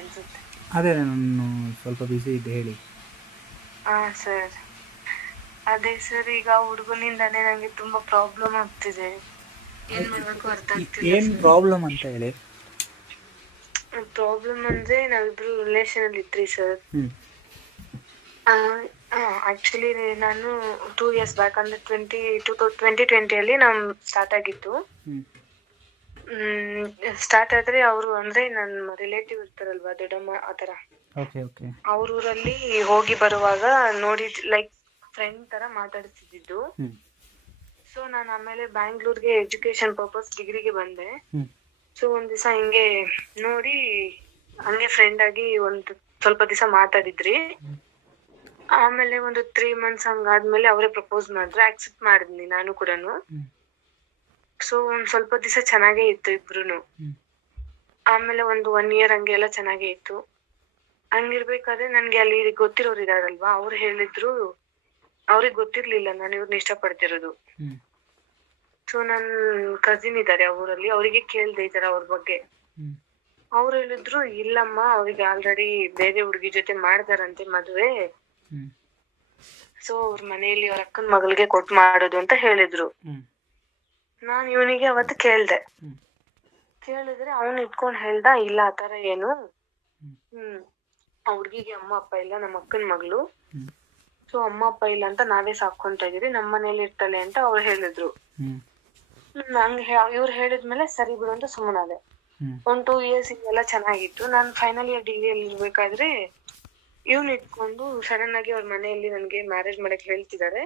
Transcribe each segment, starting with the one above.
ಅನ್ಸುತ್ತೆ ಅದೇ ನಾನು ಸ್ವಲ್ಪ ಬಿಸಿ ಇದ್ದೆ ಹೇಳಿ. ಹಾ ಸರ್. ಅದೇ ಸರ್ ಈಗ ಹುಡುಗನಿಂದಾನೇ ನಂಗೆ ತುಂಬಾ ಪ್ರಾಬ್ಲಮ್ ಆಗ್ತಿದೆ. ಏನ್ ಮಾಡ್ಬೇಕು ಅರ್ಥ ಏನು ಪ್ರಾಬ್ಲಮ್ ಅಂತ ಹೇಳಿ? ಪ್ರಾಬ್ಲಮ್ ಅಂದ್ರೆ ನಾವಿಬ್ರು ರಿಲೇಷನ್ ಅಲ್ಲಿ ಇದ್ರಿ ಸರ್. ಹ್ಞೂ ಆಕ್ಚುಲಿ ನಾನು ಟೂ ಇಯರ್ಸ್ ಬ್ಯಾಕ್ ಅಂದ್ರೆ ಟ್ವೆಂಟಿ ಟೂ ಟ್ವೆಂಟಿ ಟ್ವೆಂಟಿಯಲ್ಲಿ ನಮ್ ಸ್ಟಾರ್ಟ್ ಆಗಿತ್ತು. ಹ್ಞೂ ಸ್ಟಾರ್ಟ್ ಆದ್ರೆ ಅವರು ಅಂದ್ರೆ ನನ್ನ ರಿಲೇಟಿವ್ ಇರ್ತಾರಲ್ವಾ ದೊಡ್ಡಮ್ಮ ಆತರ ಓಕೆ ಓಕೆ ಅವ್ರ ಊರಲ್ಲಿ ಹೋಗಿ ಬರುವಾಗ ನೋಡಿ ಲೈಕ್ ಫ್ರೆಂಡ್ ತರ ಮಾತಾಡ್ತಿದ್ದು ಸೊ ನಾನು ಆಮೇಲೆ ಬ್ಯಾಂಗ್ಳೂರ್ಗೆ ಎಜುಕೇಶನ್ ಪರ್ಪಸ್ ಡಿಗ್ರಿಗೆ ಬಂದೆ. ಸೊ ಒಂದ್ ದಿವಸ ಹಿಂಗೆ ನೋಡಿ ಹಂಗೆ ಫ್ರೆಂಡ್ ಆಗಿ ಒಂದ್ ಸ್ವಲ್ಪ ದಿವಸ ಮಾತಾಡಿದ್ರಿ. ಆಮೇಲೆ ಒಂದು ತ್ರೀ ಮಂತ್ಸ್ ಹಂಗಾದ್ಮೇಲೆ ಅವರೇ ಪ್ರಪೋಸ್ ಮಾಡಿದ್ರು ಆಕ್ಸೆಪ್ಟ್ ಮಾಡಿದ್ನಿ ನಾನು ಕೂಡ ಸೊ ಒಂದ್ ಸ್ವಲ್ಪ ದಿವಸ ಚೆನ್ನಾಗೇ ಇತ್ತು ಇಬ್ರುನು. ಆಮೇಲೆ ಒಂದು ಒನ್ ಇಯರ್ ಹಂಗೆ ಎಲ್ಲ ಚೆನ್ನಾಗೇ ಇತ್ತು. ಹಂಗಿರ್ಬೇಕಾದ್ರೆ ನನ್ಗೆ ಅಲ್ಲಿ ಗೊತ್ತಿರೋರು ಇದಾರಲ್ವಾ? ಅವ್ರು ಹೇಳಿದ್ರು ಅವ್ರಿಗೆ ಗೊತ್ತಿರ್ಲಿಲ್ಲ ನಾನು ಇವ್ರನ್ನ ಇಷ್ಟ ಪಡ್ತಿರೋದು ಸೊ ನನ್ ಕಸಿನ್ ಇದಾರೆ ಅವರಲ್ಲಿ ಊರಲ್ಲಿ ಅವರಿಗೆ ಕೇಳ್ದೆ ಈ ತರ ಅವ್ರ ಬಗ್ಗೆ. ಅವ್ರು ಹೇಳಿದ್ರು ಇಲ್ಲಮ್ಮ ಅವ್ರಿಗೆ ಆಲ್ರೆಡಿ ಬೇರೆ ಹುಡುಗಿ ಜೊತೆ ಮಾಡ್ತಾರಂತೆ ಮದ್ವೆ. ಸೊ ಅವ್ರ ಮನೆಯಲ್ಲಿ ಅವ್ರ ಅಕ್ಕನ ಮಗಳಿಗೆ ಕೊಟ್ಟು ಮಾಡೋದು ಅಂತ ಹೇಳಿದ್ರು. ನಾನ್ ಇವನಿಗೆ ಅವತ್ತು ಕೇಳ್ದೆ. ಕೇಳಿದ್ರೆ ಅವನು ಇಟ್ಕೊಂಡ್ ಹೇಳ್ದ ಇಲ್ಲ ಆತರ ಏನು. ಹ್ಮ್. ಆ ಹುಡ್ಗಿಗೆ ಅಮ್ಮ ಅಪ್ಪ ಇಲ್ಲ ನಮ್ಮ ಅಕ್ಕನ ಮಗಳು. ಸೊ ಅಮ್ಮ ಅಪ್ಪ ಇಲ್ಲ ಅಂತ ನಾವೇ ಸಾಕೊಂತ ಇದೀವಿ ನಮ್ಮ ಮನೇಲಿ ಇರ್ತಾಳೆ ಅಂತ ಅವ್ರು ಹೇಳಿದ್ರು. ನಂಗೆ ಇವ್ರು ಹೇಳಿದ್ಮೇಲೆ ಸರಿ ಬಿಡು ಅಂತ ಸುಮ್ಮನಾದೆ ಒಂದ್ ಟೂ ಇಯರ್ಸ್ ಹಿಂಗೆಲ್ಲ ಚೆನ್ನಾಗಿತ್ತು. ನಾನ್ ಫೈನಲ್ ಇಯರ್ ಡಿಗ್ರಿಯಲ್ಲಿ ಇರ್ಬೇಕಾದ್ರೆ ಇವ್ನ ಇಟ್ಕೊಂಡು ಸಡನ್ ಆಗಿ ಅವ್ರ ಮನೆಯಲ್ಲಿ ನನ್ಗೆ ಮ್ಯಾರೇಜ್ ಮಾಡಕ್ ಹೇಳ್ತಿದ್ದಾರೆ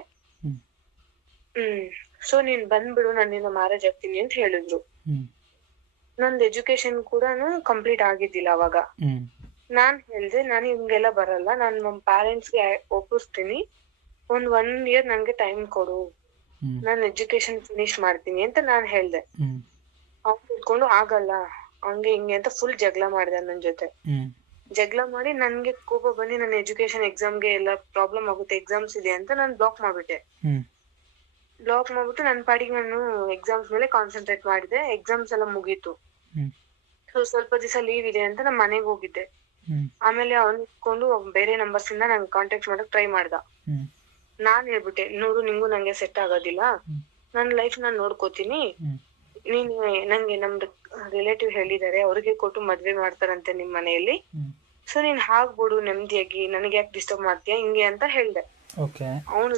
ಹ್ಮ್. ಸೊ ನೀನ್ ಬಂದ್ಬಿಡು ನಾನು ನಿನ್ನ ಮ್ಯಾರೇಜ್ ಆಗ್ತೀನಿ ಅಂತ ಹೇಳಿದ್ರು. ನಂದ್ ಎಜುಕೇಶನ್ ಕೂಡ ಕಂಪ್ಲೀಟ್ ಆಗಿದ್ದಿಲ್ಲ ಅವಾಗ. ನಾನ್ ಹೇಳ್ದೆ ನಾನು ಹಿಂಗೆಲ್ಲ ಬರಲ್ಲ ನಾನ್ ನಮ್ಗೆ ಒಪ್ಪಿಸ್ತೀನಿ. ಒಂದ್ ಒನ್ ಇಯರ್ ನಂಗೆ ಟೈಮ್ ಕೊಡು. ನಾನು ಎಜುಕೇಶನ್ ಫಿನಿಶ್ ಮಾಡ್ತೀನಿ ಅಂತ ನಾನ್ ಹೇಳ್ದೆ. ಅವ್ ಕುತ್ಕೊಂಡು ಆಗಲ್ಲ ಹಂಗೆ ಹಿಂಗೆ ಅಂತ ಫುಲ್ ಜಗಳ ಮಾಡ್ದೆ ನನ್ ಜೊತೆ. ಜಗಳ ಮಾಡಿ ನನ್ಗೆ ಕೋಪ ಬಂದು ನನ್ನ ಎಜುಕೇಶನ್ ಎಕ್ಸಾಮ್ಗೆ ಎಲ್ಲ ಪ್ರಾಬ್ಲಮ್ ಆಗುತ್ತೆ ಎಕ್ಸಾಮ್ಸ್ ಇದೆ ಅಂತ ನಾನು ಬ್ಲಾಕ್ ಮಾಡ್ಬಿಟ್ಟೆ. ಬ್ಲಾಕ್ ಮಾಡ್ಬಿಟ್ಟು ನನ್ನ ಪಾಡಿಗೆ ನಾನು ಎಕ್ಸಾಮ್ಸ್ ಮೇಲೆ ಕಾನ್ಸಂಟ್ರೇಟ್ ಮಾಡಿದೆ. ಎಕ್ಸಾಮ್ಸ್ ಎಲ್ಲ ಮುಗೀತು. ಸೊ ಸ್ವಲ್ಪ ದಿವಸ ಲೀವ್ ಇದೆ ಅಂತ ನಮ್ಮ ಮನೆಗೆ ಹೋಗಿದ್ದೆ. ಆಮೇಲೆ ಅವ್ನು ಇಟ್ಕೊಂಡು ಬೇರೆ ನಂಬರ್ಸ್ ಇಂದ ನಂಗೆ ಕಾಂಟ್ಯಾಕ್ಟ್ ಮಾಡಕ್ ಟ್ರೈ ಮಾಡ್ದ. ನಾನ್ ಹೇಳ್ಬಿಟ್ಟೆ ನೋಡು ನಿಂಗೂ ನಂಗೆ ಸೆಟ್ ಆಗೋದಿಲ್ಲ. ನನ್ನ ನನ್ ಲೈಫ್ ನಾನ್ ನೋಡ್ಕೋತೀನಿ. ನೀನ್ ನಂಗೆ ನಮ್ದು ರಿಲೇಟಿವ್ ಹೇಳಿದಾರೆ ಅವ್ರಿಗೆ ಕೊಟ್ಟು ಮದ್ವೆ ಮಾಡ್ತಾರಂತೆ ನಿಮ್ ಮನೆಯಲ್ಲಿ. ಸೊ ನೀನ್ ಹಾಕ್ಬಿಡು ನೆಮ್ಮದಿಯಾಗಿ ನನಗೆ ಯಾಕೆ ಡಿಸ್ಟರ್ಬ್ ಮಾಡ್ತೀಯ? ಹಿಂಗೆ ಅಂತ ಹೇಳ್ದೆ. ಅವನು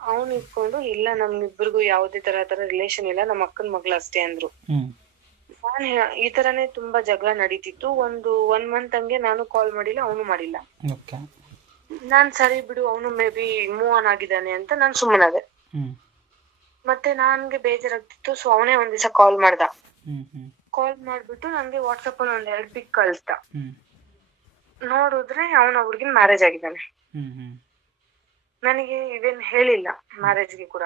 ಅವನು ಇಟ್ಕೊಂಡು ಇಲ್ಲ ನಮ್ಗಿಬ್ರಿಗೂ ಯಾವುದೇ ತರ ತರ ರಿಲೇಶನ್ ಇಲ್ಲ ನಮ್ಮ ಅಕ್ಕನ ಮಗ್ಳು ಅಷ್ಟೇ ಅಂದ್ರು. ನಾನು ಈ ತರನೇ ತುಂಬಾ ಜಗಳ ನಡೀತಿತ್ತು. ಒಂದು ಒನ್ ಮಂತ್ ಹಂಗೆ ನಾನು ಕಾಲ್ ಮಾಡಿಲ್ಲ ಅವನು ಮಾಡಿಲ್ಲ. ನಾನ್ ಸರಿ ಬಿಡು ಅವನು ಮೇ ಬಿ ಮೂವ್ ಆನ್ ಆಗಿದ್ದಾನೆ ಅಂತ ನಾನ್ ಸುಮ್ಮನಾದೆ ಮತ್ತೆ ನನ್ಗೆ ಬೇಜಾರಾಗ್ತಿತ್ತು ಸೊ ಅವನೇ ಒಂದ್ ದಿವಸ ಕಾಲ್ ಮಾಡ್ದ. ಕಾಲ್ ಮಾಡ್ಬಿಟ್ಟು ನನ್ಗೆ ವಾಟ್ಸಪ್ ಅಲ್ಲಿ ಒಂದ್ ಎರಡ್ ಪಿಕ್ ಕಳಿಸ್ದ. ನೋಡಿದ್ರೆ ಅವನ ಹುಡ್ಗಿನ್ ಮ್ಯಾರೇಜ್ ಆಗಿದ್ದಾನೆ. ನನಗೆ ಇವೇನ್ ಹೇಳಿಲ್ಲ ಮ್ಯಾರೇಜ್ಗೆ ಕೂಡ.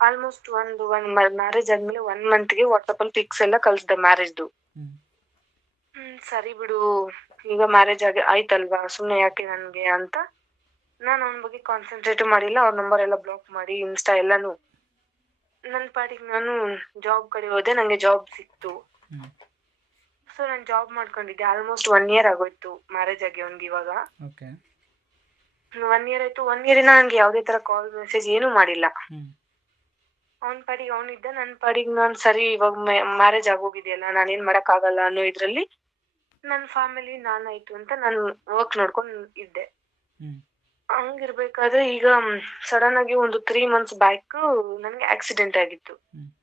ಆಲ್ಮೋಸ್ಟ್ ಒಂದು ಒನ್ ಮ್ಯಾರೇಜ್ ಆದ್ಮೇಲೆ ಒನ್ ಮಂತ್ಗೆ ವಾಟ್ಸಪ್ ಅಲ್ಲಿ ಪಿಕ್ಸ್ ಎಲ್ಲ ಕಳ್ಸ್ದೆ ಮ್ಯಾರೇಜ್ ದು. ಹ್ಮ್. ಸರಿ ಬಿಡು ಈಗ ಮ್ಯಾರೇಜ್ ಆಗಿ ಆಯ್ತಲ್ವಾ ಸುಮ್ನೆ ಯಾಕೆ ನನ್ಗೆ ಅಂತ. ನಾನು ಅವನ ಬಗ್ಗೆ ಕಾನ್ಸಂಟ್ರೇಟ್ ಮಾಡಿಲ್ಲ ಅವ್ರ ನಂಬರ್ ಎಲ್ಲ ಬ್ಲಾಕ್ ಮಾಡಿ ಇನ್ಸ್ಟಾ ಎಲ್ಲಾನು. ನನ್ ಪಾಡಿಗೆ ನಾನು ಜಾಬ್ ಕಡೆ ಹೋದೆ ನಂಗೆ ಜಾಬ್ ಸಿಕ್ತು. ಸೊ ನಾನು ಜಾಬ್ ಮಾಡ್ಕೊಂಡಿದ್ದೆ ಆಲ್ಮೋಸ್ಟ್ ಒನ್ ಇಯರ್ ಆಗೋಯ್ತು ಮ್ಯಾರೇಜ್ ಆಗಿ ಅವ್ನಿಗೆ ಇವಾಗ. ಒನ್ ಇಯರ್ ಆಯ್ತು ಒನ್ ಇಯರ್ ನನ್ಗೆ ಯಾವ್ದೇ ತರ ಕಾಲ್ ಮೆಸೇಜ್ ಏನು ಮಾಡಿಲ್ಲ. ಅವನ್ ಅವ್ನ ಪಾಡಿಗೆ ಅವನಿದ್ದ ನನ್ ಪಾಡಿಗೆ ನಾನ್ ಸರಿ ಇವಾಗ ಮ್ಯಾರೇಜ್ ಆಗೋಗಿದೆಯಲ್ಲ ನಾನೇನ್ ಮಾಡಕ್ ಆಗಲ್ಲ ಅನ್ನೋ ಇದ್ರಲ್ಲಿ ನನ್ ಫ್ಯಾಮಿಲಿ ನಾನಾಯ್ತು ಅಂತ ನಾನು ವರ್ಕ್ ನೋಡ್ಕೊಂಡ್ ಇದ್ದೆ. ಹಂಗಿರ್ಬೇಕಾದ್ರೆ ಈಗ ಸಡನ್ ಆಗಿ ಒಂದು ತ್ರೀ ಮಂತ್ಸ್ ಬ್ಯಾಕ್ ನನ್ಗೆ ಆಕ್ಸಿಡೆಂಟ್ ಆಗಿತ್ತು.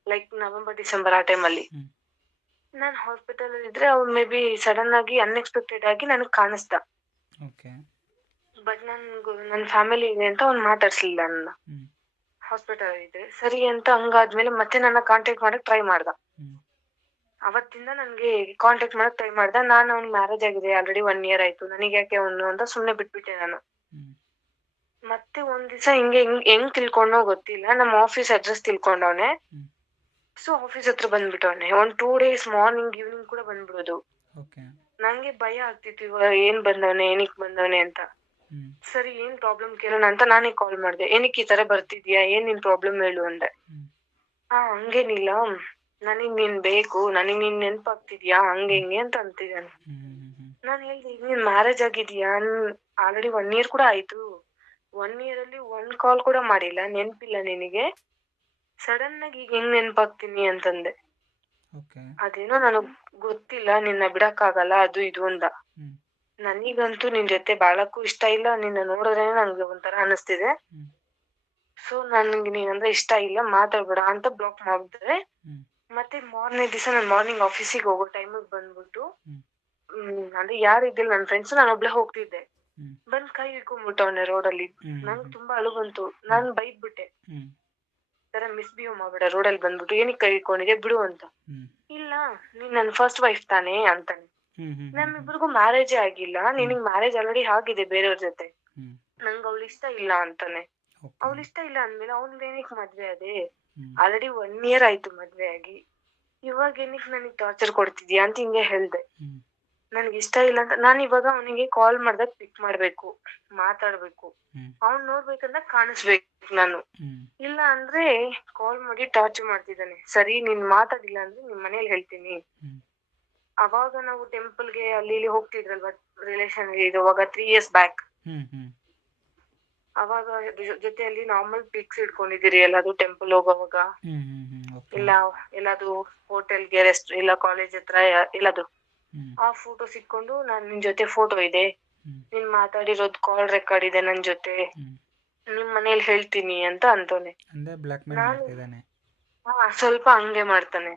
ಲೈಕ್ ನವೆಂಬರ್ ಡಿಸೆಂಬರ್ ಆ ಟೈಮ್ ಅಲ್ಲಿ. ನಾನ್ ಹಾಸ್ಪಿಟಲ್ ಅಲ್ಲಿ ಇದ್ರೆ ಅವ್ರು ಮೇ ಬಿ ಸಡನ್ ಆಗಿ ಅನ್ಎಕ್ಸ್ಪೆಕ್ಟೆಡ್ ಆಗಿ ನನಗ್ ಕಾಣಿಸ್ತಾ ಬಟ್ ನನ್ ನನ್ ಫ್ಯಾಮಿಲಿ ಇದೆ ಅಂತ ಅವ್ನು ಮಾತಾಡ್ಸ್ಲಿಲ್ಲ ನನ್ನ. ಹಾಸ್ಪಿಟಲ್ ಇದ್ರೆ. ಸರಿ ಅಂತ ಹಂಗಾದ್ಮೇಲೆ ಮತ್ತೆ ನನ್ನ ಕಾಂಟ್ಯಾಕ್ಟ್ ಮಾಡಕ್ ಟ್ರೈ ಮಾಡ್ದ. ಅವತ್ತಿಂದ ನನ್ಗೆ ಕಾಂಟ್ಯಾಕ್ಟ್ ಮಾಡಕ್ ಟ್ರೈ ಮಾಡ್ದ. ನಾನು ಅವ್ನ್ ಮ್ಯಾರೇಜ್ ಆಗಿದೆ ಆಲ್ರೆಡಿ ಒನ್ ಇಯರ್ ಆಯ್ತು. ನನಗೆ ಯಾಕೆ ಅವನು ಅಂತ ಸುಮ್ನೆ ಬಿಟ್ಬಿಟ್ಟೆ ನಾನು. ಮತ್ತೆ ಒಂದ್ ದಿವಸ ಹಿಂಗೆ ಹೆಂಗ್ ತಿಳ್ಕೊಂಡೋ ಗೊತ್ತಿಲ್ಲ. ನಮ್ಮ ಆಫೀಸ್ ಅಡ್ರೆಸ್ ತಿಳ್ಕೊಂಡವನೆ. ಸೊ ಆಫೀಸ್ ಹತ್ರ ಬಂದ್ಬಿಟ್ಟವನೆ. ಒಂದ್ ಟೂ ಡೇಸ್ ಮಾರ್ನಿಂಗ್ ಈವ್ನಿಂಗ್ ಕೂಡ ಬಂದ್ಬಿಡೋದು. ನಂಗೆ ಭಯ ಆಗ್ತಿತ್ತು ಇವಾಗ ಏನ್ ಬಂದವನೆ ಏನಕ್ ಬಂದವನೆ ಅಂತ. ಸರಿ ಏನ್ ಪ್ರಾಬ್ಲಮ್ ಕೇಳೋಣ ಅಂತ ನಾನೇ ಕಾಲ್ ಮಾಡ್ದೆ. ಏನಕ್ಕೆ ಈ ತರ ಬರ್ತಿದ್ಯಾ? ಏನ್ ನಿನ್ ಪ್ರಾಬ್ಲಮ್ ಹೇಳು ಅಂದೆ. ಹಾ ಹಂಗೇನಿಲ್ಲ. ನನಗ್ ನೀನ್ ಬೇಕು ನನಗ್ ನೀನ್ ನೆನ್ಪಾಗ್ತಿದ್ಯಾ? ಹಂಗೆ ಹಿಂಗೆ ಅಂತ ಅಂತಿದ್ದಾನೆ ನಾನ್. ಹೇಳ್ದೆ ಈಗ ನೀನ್ ಮ್ಯಾರೇಜ್ ಆಗಿದ್ಯಾ? ಆಲ್ರೆಡಿ ಒನ್ ಇಯರ್ ಕೂಡ ಆಯ್ತು. ಒನ್ ಇಯರ್ ಅಲ್ಲಿ ಒಂದ್ ಕಾಲ್ ಕೂಡ ಮಾಡಿಲ್ಲ. ನೆನ್ಪಿಲ್ಲ ನಿನಗೆ. ಸಡನ್ ಆಗಿ ಈಗ ಹೆಂಗ್ ನೆನ್ಪಾಗ್ತೀನಿ ಅಂತಂದೆ. ಅದೇನೋ ನನಗ್ ಗೊತ್ತಿಲ್ಲ. ನಿನ್ನ ಬಿಡಕ್ಕಾಗಲ್ಲ ಅದು ಇದು ಅಂದ ನನಗಂತೂ ನಿನ್ ಜೊತೆ ಬಾಳಕ್ಕೂ ಇಷ್ಟ ಇಲ್ಲ. ನಿನ್ನ ನೋಡಿದ್ರೆ ನಂಗೆ ಒಂಥರ ಅನಿಸ್ತಿದೆ. ಸೊ ನನ್ಗೆ ನೀನಂದ್ರೆ ಇಷ್ಟ ಇಲ್ಲ. ಮಾತಾಡ್ಬೇಡ ಅಂತ ಬ್ಲಾಕ್ ಮಾಡಿದ್ರೆ ಮತ್ತೆ ಮಾರ್ನಿಂಗ್ ದಿವಸ ನಾನು ಮಾರ್ನಿಂಗ್ ಆಫೀಸಿಗೆ ಹೋಗೋ ಟೈಮಿಗೆ ಬಂದ್ಬಿಟ್ಟು ಅಂದ್ರೆ ಯಾರು ಇದ್ದಿಲ್ಲ ನನ್ನ ಫ್ರೆಂಡ್ಸ್ ನಾನು ಒಬ್ಳೆ ಹೋಗ್ತಿದ್ದೆ. ಬಂದ್ ಕೈ ಇಟ್ಕೊಂಡ್ಬಿಟ್ಟವನೆ ರೋಡ್ ಅಲ್ಲಿ. ನಂಗೆ ತುಂಬಾ ಅಳು ಬಂತು ನಾನ್ ಬೈದ್ ಬಿಟ್ಟೆ ತರ ಮಿಸ್ಬಿಹೇವ್ ಮಾಡ್ಬೇಡ ಅಲ್ಲಿ ಬಂದ್ಬಿಟ್ಟು ಏನಕ್ಕೆ ಕೈ ಇಟ್ಕೊಂಡಿದೆ ಬಿಡು ಅಂತ. ಇಲ್ಲ ನೀನ್ ನನ್ ಫಸ್ಟ್ ವೈಫ್ ತಾನೇ ಅಂತಾನೆ. ನಮ್ಮಿಬ್ರಿಗೂ ಮ್ಯಾರೇಜ್ ಆಗಿಲ್ಲ. ನಿನಗ್ ಮ್ಯಾರೇಜ್ ಆಲ್ರೆಡಿ ಆಗಿದೆ ಬೇರೆಯವ್ರ ಜೊತೆ. ನಂಗ್ ಅವಳು ಇಷ್ಟ ಇಲ್ಲ ಅಂತಾನೆ. ಅವ್ಳ ಇಷ್ಟ ಇಲ್ಲ ಅಂದ್ಮೇಲೆ ಅವ್ನ್ ಏನಕ್ಕೆ ಮದ್ವೆ ಅದೇ? ಆಲ್ರೆಡಿ ಒನ್ ಇಯರ್ ಆಯ್ತು ಮದ್ವೆ ಆಗಿ. ಇವಾಗ ಏನಕ್ಕೆ ನನಗ್ ಟಾರ್ಚರ್ ಕೊಡ್ತಿದ್ಯಾ ಅಂತ ಹಿಂಗೆ ಹೇಳ್ದೆ. ನನ್ಗೆ ಇಷ್ಟ ಇಲ್ಲ ಅಂತ ನಾನ್ ಇವಾಗ ಅವನಿಗೆ ಕಾಲ್ ಮಾಡ್ದಾಗ ಪಿಕ್ ಮಾಡ್ಬೇಕು ಮಾತಾಡ್ಬೇಕು. ಅವ್ನ್ ನೋಡ್ಬೇಕಂತ ಕಾಣಿಸ್ಬೇಕು ನಾನು. ಇಲ್ಲ ಅಂದ್ರೆ ಕಾಲ್ ಮಾಡಿ ಟಾರ್ಚರ್ ಮಾಡ್ತಿದ್ದಾನೆ. ಸರಿ ನೀನ್ ಮಾತಾಡಿಲ್ಲ ಅಂದ್ರೆ ನಿಮ್ ಮನೇಲಿ ಹೇಳ್ತೀನಿ. ಅವಾಗ ನಾವು ಟೆಂಪಲ್ಗೆ ಅಲ್ಲಿ ಇಲ್ಲಿ ಹೋಗ್ತಿದ್ರಲ್ವಾ ರಿಲೇಷನ್ ಇರುವಾಗ ತ್ರೀ ಇಯರ್ಸ್ ಬ್ಯಾಕ್ ಅವಾಗ ಜೊತೆಯಲ್ಲಿ ನಾರ್ಮಲ್ ಪಿಕ್ಸ್ ಇಟ್ಕೊಂಡಿದ್ದೀರಿ ಎಲ್ಲಾದ್ರೂ ಟೆಂಪಲ್ ಹೋಗುವಾಗ? ಇಲ್ಲ ಎಲ್ಲಾದ್ರೂ ಹೋಟೆಲ್ಗೆ ರೆಸ್ಟ್ ಇಲ್ಲ ಕಾಲೇಜ್ ಹತ್ರ ಎಲ್ಲಾದ್ರು? ಆ ಫೋಟೋ ಸಿಕ್ಕೊಂಡು ನಾನ್ ನಿನ್ ಜೊತೆ ಫೋಟೋ ಇದೆ. ನೀನ್ ಮಾತಾಡಿರೋದ್ ಕಾಲ್ ರೆಕಾರ್ಡ್ ಇದೆ ನನ್ ಜೊತೆ. ನಿಮ್ ಮನೇಲಿ ಹೇಳ್ತೀನಿ ಅಂತ ಅಂತಾನೆ. ನಾನು- ಹಾ ಸ್ವಲ್ಪ ಹಂಗೆ ಮಾಡ್ತಾನೆ.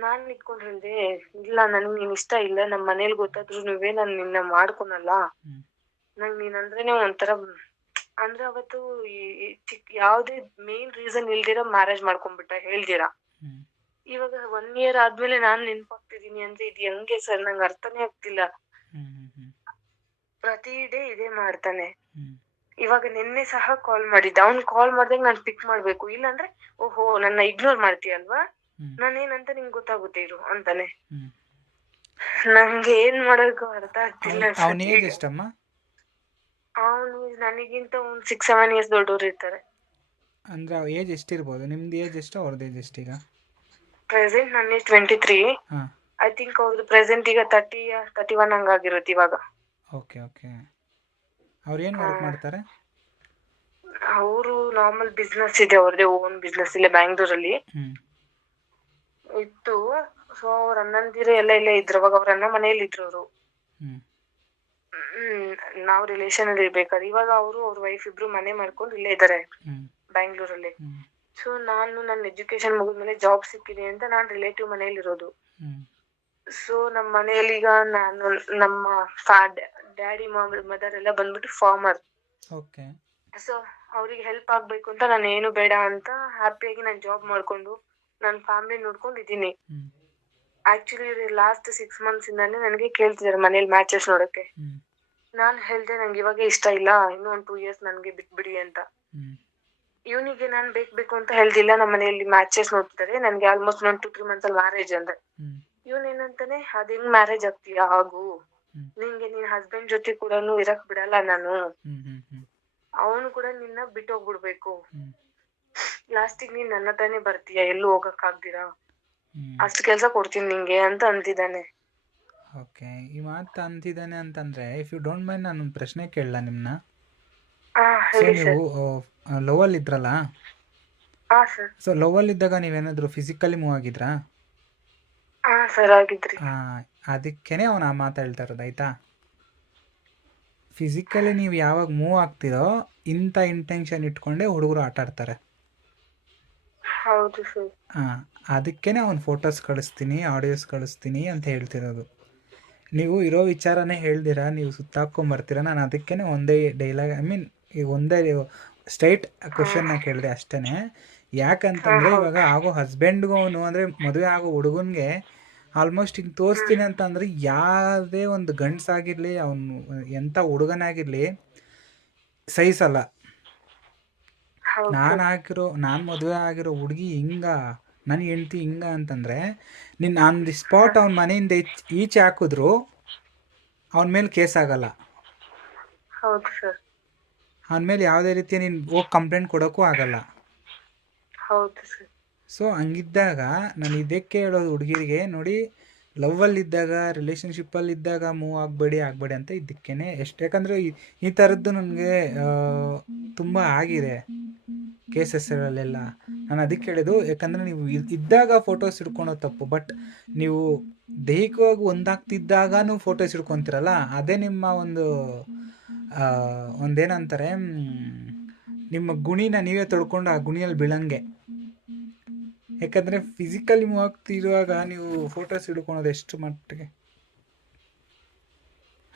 ನಾನ್ ನಿಂತ್ಕೊಂಡ್ ಇಲ್ಲ ನನ್ಗ್ ನೀನ್ ಇಷ್ಟ ಇಲ್ಲ ನಮ್ ಮನೇಲಿ ಗೊತ್ತಾದ್ರು ನೀವೇ ನಾನ್ ನಿನ್ನ ಮಾಡ್ಕೊನಲ್ಲ ನಂಗ್ ನೀನ್ ನೀನಂದ್ರೇನೆ ಒಂಥರ ಅಂದ್ರೆ ಅವತ್ತು ಚಿಕ್ ಯಾವ್ದೇ ಮೇನ್ ರೀಸನ್ ಇಲ್ದಿರ ಮ್ಯಾರೇಜ್ ಮಾಡ್ಕೊಂಡ್ಬಿಟ್ಟ ಹೇಳ್ದಿರಾ? ಇವಾಗ ಒನ್ ಇಯರ್ ಆದ್ಮೇಲೆ ನಾನ್ ನೆನ್ಪಾಗ್ತಿದೀನಿ ಅಂದ್ರೆ ಇದು ಹೆಂಗೆ ಸರ್? ನಂಗ್ ಅರ್ಥನೇ ಆಗ್ತಿಲ್ಲ. ಪ್ರತಿ ಡೇ ಇದೇ ಮಾಡ್ತಾನೆ. ಇವಾಗ ನಿನ್ನೆ ಸಹ ಕಾಲ್ ಮಾಡಿದ್ದ. ಅವ್ನ್ ಕಾಲ್ ಮಾಡ್ದಾಗ ನಾನ್ ಪಿಕ್ ಮಾಡ್ಬೇಕು. ಇಲ್ಲಾಂದ್ರೆ ಓಹೋ ನನ್ನ ಇಗ್ನೋರ್ ಮಾಡ್ತೀಯಲ್ವಾ? ನಾನೇನಂತ ನಿಂಗ್ ಗೊತ್ತಾಗುತ್ತೆ ಇರು ಅಂತಾನೆ. ನಂಗೆ ಏನ್ ಮಾಡೋಕು ಅರ್ಥ ಆಗ್ತಿಲ್ಲ ಅವನ ಏಜ್ ಎಷ್ಟಮ್ಮ? ಅವನು ನನಗಿಂತ ಒಂದ್ ಸಿಕ್ಸ್ ಸೆವೆನ್ ಇಯರ್ಸ್ ದೊಡ್ಡವ್ರು ಇರ್ತಾರೆ. ಅಂದ್ರೆ ಏಜ್ ಎಷ್ಟಿರ್ಬೋದು? ನಿಮ್ದು ಏಜ್ ಎಷ್ಟು ಅವ್ರದ್ದು ಏಜ್ ಈಗ? ಪ್ರೆಸೆಂಟ್ ನನ್ನ ಟ್ವೆಂಟಿ ತ್ರೀ ಐ ಥಿಂಕ್ ಅವ್ರದ್ದು ಪ್ರೆಸೆಂಟ್ ಈಗ ತರ್ಟಿ ತರ್ಟಿ ಒನ್ ಹಂಗಾಗಿರುತ್ತೆ ಇವಾಗ. Okay okay. ಅವ್ರು ಏನು ವರ್ಕ್ ಮಾಡ್ತಾರೆ? ಅವರು ನಾರ್ಮಲ್ ಬಿಸ್ನೆಸ್ ಇದೆ ಅವ್ರದೇ ಓನ್ ಬಿಸ್ನೆಸ್ ಇಲ್ಲೇ ಬ್ಯಾಂಗ್ಳೂರಲ್ಲಿ. ಇತ್ತು ಸೊ ಅವ್ರ ಅಣ್ಣಂದಿರು ಎಲ್ಲ ಇಲ್ಲೇ ಇದ್ರು ಅವಾಗ ಅವ್ರ ಅಣ್ಣ ಮನೇಲಿ ಇದ್ರು ಅವರು. ಹ್ಮ್. ನಾವ್ ರಿಲೇಶನ್ ಅಲ್ಲಿ ಇರ್ಬೇಕಾದ್ರೆ. ಇವಾಗ ಅವರು ಅವ್ರ ವೈಫ್ ಇಬ್ರು ಮನೆ ಮಾಡ್ಕೊಂಡು ಇಲ್ಲೇ ಇದಾರೆ. ಬೆಂಗಳೂರಲ್ಲಿ ಬ್ಯಾಂಗ್ಳೂರಲ್ಲಿ ಸೊ ನಾನು ನನ್ನ ಎಜುಕೇಶನ್ ಮುಗಿದ್ಮೇಲೆ ಜಾಬ್ ಸಿಕ್ಕಿದೆ ಅಂತ ನಾನ್ ರಿಲೇಟಿವ್ ಮನೇಲಿ ಇರೋದು. ಸೊ ನಮ್ಮ ಮನೆಯಲ್ಲಿ ಈಗ ನಾನು ನಮ್ಮ ಡ್ಯಾಡಿ ಮದರ್ ಎಲ್ಲ ಬಂದ್ಬಿಟ್ಟು ಫಾರ್ಮರ್ ಓಕೆ ಸೊ ಅವ್ರಿಗೆ ಹೆಲ್ಪ್ ಆಗ್ಬೇಕು ಅಂತ ನಾನು ಏನು ಬೇಡ ಅಂತ ಹ್ಯಾಪಿಯಾಗಿ ನಾನು ಜಾಬ್ ಮಾಡ್ಕೊಂಡು ನನ್ನ ಫ್ಯಾಮಿಲಿ ನೋಡ್ಕೊಂಡಿದ್ದೀನಿ. ಆಕ್ಚುಲಿ ಲಾಸ್ಟ್ ಸಿಕ್ಸ್ ಮಂತ್ಸ್ ಇಂದಾನೆ ನನಗೆ ಕೇಳ್ತಿದ್ದಾರೆ ಮನೇಲಿ ಮ್ಯಾಚಸ್ ನೋಡಕ್ಕೆ. ನಾನ್ ಹೇಳ್ದೆ ನಂಗೆ ಇವಾಗ ಇಷ್ಟ ಇಲ್ಲ ಇನ್ನೂ ಒಂದ್ ಟೂ ಇಯರ್ಸ್ ನನ್ಗೆ ಬಿಟ್ಬಿಡಿ ಅಂತ. ಇವನಿಗೆ ನಾನ್ ಬೇಕ್ ಬೇಕು ಅಂತ ಹೇಳ್ದಿಲ್ಲ ನಮ್ಮ ಮನೆಯಲ್ಲಿ ಮ್ಯಾಚಸ್ ನೋಡ್ತಾರೆ ನನ್ಗೆ ಆಲ್ಮೋಸ್ಟ್ ಒಂದ್ ಟೂ ತ್ರೀ ಮಂತ್ಸ್ ಅಲ್ಲಿ ಮ್ಯಾರೇಜ್ ಅಂದ್ರೆ. ಇವನ್ ಏನಂತಾನೆ ಅದ್ ಹೆಂಗ್ ಮ್ಯಾರೇಜ್ ಆಗ್ತೀಯಾ? ಹಾಗೂ. ನಿಂಗೆ ನಿನ್ ಹಸ್ಬೆಂಡ್ ಜೊತೆ ಕೂಡ ಇರಕ್ ಬಿಡಲ್ಲ ನಾನು. ಅವನು ಕೂಡ ನಿನ್ನ ಬಿಟ್ಟೋಗ್ಬಿಡ್ಬೇಕು. ಲಾಸ್ಟಿಗೆ ನೀನ್ ನನ್ನ ಹತ್ರನೇ ಬರ್ತೀಯ? ಎಲ್ಲೂ ಹೋಗಕ್ ಆಗ್ದಿರಾ? ಅಷ್ಟು ಕೆಲಸ ಕೊಡ್ತೀನಿ ನಿಂಗೆ ಅಂತ ಅಂತಿದ್ದಾನೆ ಓಕೆ ಈ ಮಾತು ಅಂತಿದ್ದಾನೆ ಅಂತಂದ್ರೆ ಇಫ್ ಯು ಡೋಂಟ್ ಮೈಂಡ್ ನಾನು ಪ್ರಶ್ನೆ ಕೇಳಲ್ಲ ನಿಮ್ಮನ್ನ ಸೊ ನೀವು ಲೋವಲ್ ಇದ್ರಲ್ಲ? ಸೊ ಲೋವಲ್ ಇದ್ದಾಗ ನೀವೇನಾದರೂ ಫಿಸಿಕಲಿ ಮೂವ್ ಆಗಿದ್ರಾ? ಹಾಂ ಸರ್ ಆಗಿದ್ರಿ. ಆ, ಅದಕ್ಕೇನೆ ಅವನು ಆ ಮಾತು ಹೇಳ್ತಾ ಇರೋದು ಆಯ್ತಾ? ಫಿಸಿಕಲಿ ನೀವು ಯಾವಾಗ ಮೂವ್ ಆಗ್ತಿರೋ ಇಂಥ ಇಂಟೆನ್ಷನ್ ಇಟ್ಕೊಂಡೇ ಹುಡುಗರು ಆಟ ಆಡ್ತಾರೆ. ಹೌದು ಸರ್. ಹಾಂ ಅದಕ್ಕೇ ಅವ್ನು ಫೋಟೋಸ್ ಕಳಿಸ್ತೀನಿ ಆಡಿಯೋಸ್ ಕಳಿಸ್ತೀನಿ ಅಂತ ಹೇಳ್ತಿರೋದು. ನೀವು ಇರೋ ವಿಚಾರನೇ ಹೇಳ್ದಿರಾ ನೀವು ಸುತ್ತಾಕೊಂಬರ್ತೀರ ನಾನು ಅದಕ್ಕೇನೆ ಒಂದೇ ಡೈಲಾಗ್ ಐ ಮೀನ್ ಈ ಒಂದೇ ಸ್ಟ್ರೈಟ್ ಕ್ವಶನ್ನ ಕೇಳಿದೆ ಅಷ್ಟೇ ಯಾಕಂತಂದ್ರೆ ಇವಾಗ ಆಗೋ ಹಸ್ಬೆಂಡ್ಗೂ ಅವನು ಅಂದರೆ ಮದುವೆ ಆಗೋ ಹುಡುಗನ್ಗೆ ಆಲ್ಮೋಸ್ಟ್ ಹಿಂಗೆ ತೋರಿಸ್ತೀನಿ ಅಂತಂದರೆ ಯಾವುದೇ ಒಂದು ಗಂಡ್ಸಾಗಿರ್ಲಿ ಅವನು ಎಂಥ ಹುಡುಗನಾಗಿರಲಿ ಸಹಿಸಲ್ಲ ನಾನು ಹಾಕಿರೋ ನಾನು ಮದುವೆ ಆಗಿರೋ ಹುಡುಗಿ ಹಿಂಗ ನನ್ನ ಹೆಂಡ್ತಿ ಹಿಂಗ ಅಂತಂದ್ರೆ ನಿನ್ನ ಆನ್ ದಿ ಸ್ಪಾಟ್ ಅವ್ನ ಮನೆಯಿಂದ ಈಚ್ ಈಚೆ ಹಾಕಿದ್ರು ಅವನ ಮೇಲೆ ಕೇಸ್ ಆಗಲ್ಲ. ಹೌದು ಸರ್. ಅವನ ಮೇಲೆ ಯಾವುದೇ ರೀತಿಯ ನೀನು ಹೋಗಿ ಕಂಪ್ಲೇಂಟ್ ಕೊಡೋಕ್ಕೂ ಆಗಲ್ಲ. ಹೌದು ಸರ್. ಸೊ ಹಂಗಿದ್ದಾಗ ನಾನು ಇದಕ್ಕೆ ಹೇಳೋದು ಹುಡುಗಿರಿಗೆ ನೋಡಿ ಲವ್ವಲ್ಲಿ ಇದ್ದಾಗ ರಿಲೇಷನ್ಶಿಪ್ಪಲ್ಲಿ ಇದ್ದಾಗ ಮೂವ್ ಆಗಬೇಡಿ ಆಗಬೇಡಿ ಅಂತ ಇದಕ್ಕೇನೆ ಎಷ್ಟು. ಯಾಕಂದರೆ ಈ ಥರದ್ದು ನನಗೆ ತುಂಬ ಆಗಿದೆ ಕೇಸಸ್ಗಳಲ್ಲೆಲ್ಲ. ನಾನು ಅದಕ್ಕೆ ಹೇಳಿದ್ದು ಯಾಕಂದರೆ ನೀವು ಇದ್- ಇದ್ದಾಗ ಫೋಟೋಸ್ ಹಿಡ್ಕೊಳೋದು ತಪ್ಪು ಬಟ್ ನೀವು ದೈಹಿಕವಾಗಿ ಒಂದಾಗ್ತಿದ್ದಾಗನೂ ಫೋಟೋಸ್ ಹಿಡ್ಕೊತೀರಲ್ಲ, ಅದೇ ನಿಮ್ಮ ಒಂದು ಒಂದೇನಂತಾರೆ ನಿಮ್ಮ ಗುಣಿನ ನೀವೇ ತೊಳ್ಕೊಂಡು ಆ ಗುಣಿಯಲ್ಲಿ ಬೀಳಂಗೆ. ಯಾಕಂದರೆ ಫಿಸಿಕಲಿ ಮೂವ್ ಆಗ್ತಿರುವಾಗ ನೀವು ಫೋಟೋಸ್ ಹಿಡ್ಕೊಳೋದು ಎಷ್ಟು ಮಟ್ಟಿಗೆ?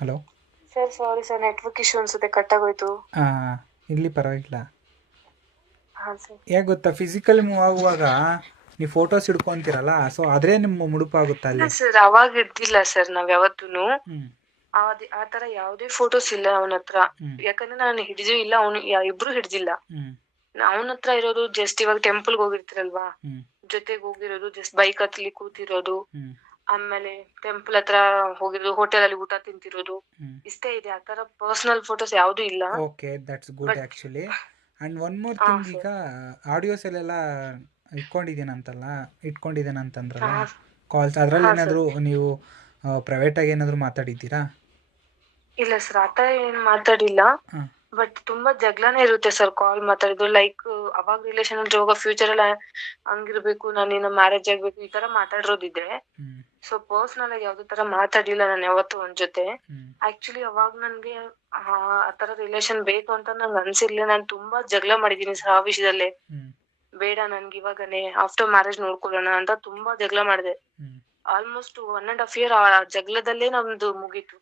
Hello sir sorry sir network issue ಅನ್ಸುತ್ತೆ ಇಲ್ಲಿ ಪರವಾಗಿಲ್ಲ. ಹಾ ಸರ್ ಯಾಕೆ ಗೊತ್ತಾ? ಫಿಸಿಕಲಿ ಮೂವ್ ಆಗುವಾಗ ನೀವು ಫೋಟೋಸ್ ಹಿಡ್ಕೊಂತೀರಲ್ಲ ಸೊ ಅದ್ರೇ ನಿಮ್ಮ ಮುಡುಪಾಗುತ್ತಾ ಅಲ್ಲಿ? ಸರ್ ಅವಾಗ ಇದ್ದಿಲ್ಲ ಸರ್ ನಾವ್ ಯಾವತ್ತೂನು. ಆ ತರ ಯಾವ್ದೇ ಫೋಟೋಸ್ ಇಲ್ಲ ಅವನ ಹತ್ರ. ಯಾಕಂದ್ರೆ ನಾನು ಹಿಡಿದು ಇಲ್ಲ ಅವನು ಇಬ್ರು ಹಿಡ್ದಿಲ್ಲ. ಅವನ ಹತ್ರ ಇರೋದು ಜಸ್ಟ್ ಇವಾಗ ಟೆಂಪಲ್ಗೆ ಹೋಗಿರ್ತೀರಲ್ವಾ? ಜೊತೆಗೆ ಹೋಗಿರೋದು ಜಸ್ಟ್ ಬೈಕ್ ಹತ್ಲಿ ಕೂತಿರೋದು ಆಮೇಲೆ ಟೆಂಪಲ್ ಹತ್ರ ಹೋಗಿರೋದು ಹೋಟೆಲ್ ಅಲ್ಲಿ ಊಟ ತಿಂತಿರೋದು. ಇಷ್ಟೇ ಇದೆ ಆ ತರ ಪರ್ಸನಲ್ ಫೋಟೋಸ್ ಯಾವ್ದು ಇಲ್ಲ. Okay that's good actually and one more thing ಈಗ ಈಗ ಆಡಿಯೋಸಲ್ಲೆಲ್ಲ ಇಟ್ಕೊಂಡಿದ್ದೀನಂತಲ್ಲ ಇಟ್ಕೊಂಡಿದ್ದೀನಂತಂದ್ರಲ್ಲ ಕಾಲ್ಸ್ ಅದರಲ್ಲಿ ನೀವು ಏನಾದರೂ ನೀವು ಪ್ರೈವೇಟಾಗಿ ಏನಾದರೂ ಮಾತಾಡಿದ್ದೀರಾ? ಇಲ್ಲ ಸರ್ ಆತರ ಏನ್ ಮಾತಾಡಿಲ್ಲ. ಬಟ್ ತುಂಬಾ ಜಗಳನೇ ಇರುತ್ತೆ ಸರ್ ಕಾಲ್ ಮಾತಾಡಿದ್ದು ಲೈಕ್ ಅವಾಗ ರಿಲೇಶನ್ ಅಲ್ಲಿ ಹೋಗೋ ಫ್ಯೂಚರ್ ಅಲ್ಲಿ ಹಂಗಿರ್ಬೇಕು ನಾನು ಮ್ಯಾರೇಜ್ ಆಗ್ಬೇಕು ಈ ತರ ಮಾತಾಡಿರೋದಿದ್ರೆ ಸೊ ಪರ್ಸನಲ್ ಆಗಿ ಯಾವ್ದೇ ತರ ಮಾತಾಡಿಲ್ಲ ನಾನು ಯಾವತ್ತೂ ಒಂದ್ ಜೊತೆ. ಆಕ್ಚುಲಿ ಅವಾಗ ನನ್ಗೆ ಆ ತರ ರಿಲೇಶನ್ ಬೇಕು ಅಂತ ನಂಗೆ ಅನ್ಸಿರ್ಲಿಲ್ಲ. ನಾನು ತುಂಬಾ ಜಗಳ ಮಾಡಿದೀನಿ ಸರ್ ಆ ವಿಷಯದಲ್ಲೇ. ಬೇಡ ನನ್ಗೆ ಇವಾಗನೇ ಆಫ್ಟರ್ ಮ್ಯಾರೇಜ್ ನೋಡ್ಕೊಳ್ಳೋಣ ಅಂತ ತುಂಬಾ ಜಗಳ ಮಾಡಿದೆ. Almost one and half year ಆ ಜಗಳದಲ್ಲೇ ನಮ್ದು ಮುಗೀತು.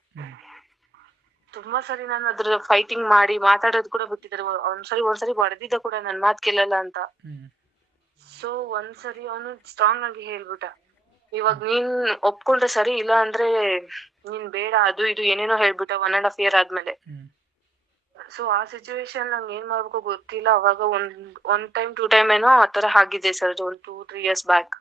ತುಂಬಾ ಸರಿ ನಾನು ಅದ್ರ ಫೈಟಿಂಗ್ ಮಾಡಿ ಮಾತಾಡೋದ್ ಕೂಡ ಬಿಟ್ಟಿದ್ದಾರೆ. ಒಂದ್ಸರಿ ಒಂದ್ಸರಿ ಹೊಡೆದಿದ್ದ ಕೂಡ ನನ್ ಮಾತ್ ಕೇಳಲ್ಲ ಅಂತ. ಸೊ ಒಂದ್ಸರಿ ಅವನು ಸ್ಟ್ರಾಂಗ್ ಆಗಿ ಹೇಳ್ಬಿಟ್ಟ. ಇವಾಗ ನೀನ್ ಒಪ್ಕೊಂಡ್ರೆ ಸರಿ ಇಲ್ಲ ಅಂದ್ರೆ ನೀನ್ ಬೇಡ ಅದು ಇದು ಏನೇನೋ ಹೇಳ್ಬಿಟ್ಟ ಒನ್ ಅಂಡ್ ಹಾಫ್ ಇಯರ್ ಆದ್ಮೇಲೆ. ಸೊ ಆ ಸಿಚುವೇಶನ್ ನಂಗೆ ಏನ್ ಮಾಡ್ಬೇಕು ಗೊತ್ತಿಲ್ಲ. ಅವಾಗ ಒಂದ್ ಒನ್ ಟೈಮ್ ಟೂ ಟೈಮ್ ಏನೋ ಆತರ ಆಗಿದೆ ಸರ್ ಒಂದ್ ಟೂ ತ್ರೀ ಇಯರ್ಸ್ ಬ್ಯಾಕ್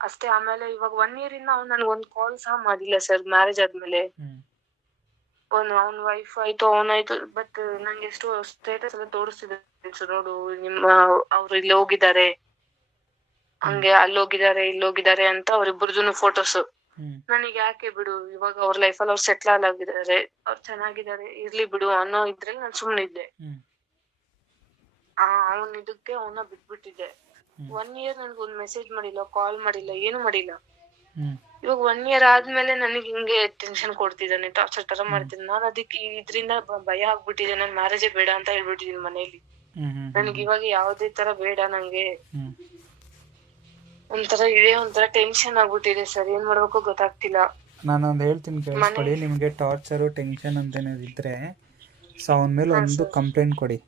ಅಷ್ಟೇ ಆಮೇಲೆ ಇವಾಗ ಒನ್ ಇಯರ್ ಇಂದ ಅವ್ನು ನನ್ಗೆ ಒಂದ್ ಕಾಲ್ ಸಹ ಮಾಡಿಲ್ಲ ಸರ್ ಮ್ಯಾರೇಜ್ ಆದ್ಮೇಲೆ. ಅವ್ನು ಅವ್ನ ವೈಫ್ ಆಯ್ತು ಅವನಾಯ್ತು ಬಟ್ ನಂಗೆ ಎಷ್ಟು ಸ್ಟೇಟಸ್ ಎಲ್ಲ ತೋರಿಸ್ತಿದ್ರು ನೋಡು ನಿಮ್ಮ ಅವ್ರು ಇಲ್ಲಿ ಹೋಗಿದ್ದಾರೆ. ಹಂಗೆ ಅಲ್ಲಿ ಹೋಗಿದ್ದಾರೆ ಇಲ್ಲಿ ಹೋಗಿದ್ದಾರೆ ಅಂತ ಅವ್ರಿಬ್ರದ್ದು ಫೋಟೋಸ್ ನನಗೆ ಯಾಕೆ ಬಿಡು ಇವಾಗ ಅವ್ರ ಅಲ್ಲಿ ಅವ್ರು ಸೆಟ್ಲ್ ಆಗಿದ್ದಾರೆ ಅವ್ರು ಚೆನ್ನಾಗಿದ್ದಾರೆ ಇರ್ಲಿ ಬಿಡು ಅನ್ನೋ ಇದ್ರಲ್ಲಿ ನಾನು ಸುಮ್ಮನಿದ್ದೆ ಅವನ್ ಇದಕ್ಕೆ ಅವನ್ನ ಬಿಟ್ಬಿಟ್ಟಿದ್ದೆ. ಒನ್ ಇಯರ್ ನನ್ಗೆ ಒಂದ್ ಮೆಸೇಜ್ ಮಾಡಿಲ್ಲ ಕಾಲ್ ಮಾಡಿಲ್ಲ ಏನು ಮಾಡಿಲ್ಲ. ಇವಾಗ ಒನ್ ಇಯರ್ ಆದ್ಮೇಲೆ ನನಗೆ ಹಿಂಗೆ ಟೆನ್ಷನ್ ಕೊಡ್ತಿದ್ದಾನೆ ಟಾರ್ಚರ್ ತರ ಮಾಡ್ತೀನಿ ನಾನು ಅದಕ್ಕೆ ಇದ್ರಿಂದ ಭಯ ಆಗ್ಬಿಟ್ಟಿದೆ. ನನ್ ಮ್ಯಾರೇಜೇ ಬೇಡ ಅಂತ ಹೇಳ್ಬಿಟ್ಟಿದೀನಿ ಮನೇಲಿ. ನನಗೆ ಇವಾಗ ಯಾವ್ದೇ ತರ ಬೇಡ ನಂಗೆ. ಒಂಥರ ಇದೇ ಒಂಥರ ಟೆನ್ಷನ್ ಆಗ್ಬಿಟ್ಟಿದೆ ಸರ್. ಏನ್ ಮಾಡ್ಬೇಕು ಗೊತ್ತಾಗ್ತಿಲ್ಲ. ನಾನೊಂದು ಹೇಳ್ತೀನಿ ಕೇಳಿಸ್ಕೊಡಿ ಮನೆ- ನಿಮಗೆ ಟಾರ್ಚರು ಟೆನ್ಷನ್ ಅಂತ ಏನಾದ್ರು ಇದ್ದರೆ ಸೊ ಅವನ ಮೇಲೆ ಒಂದು. ಕಂಪ್ಲೇಂಟ್ ಕೊಡಿ.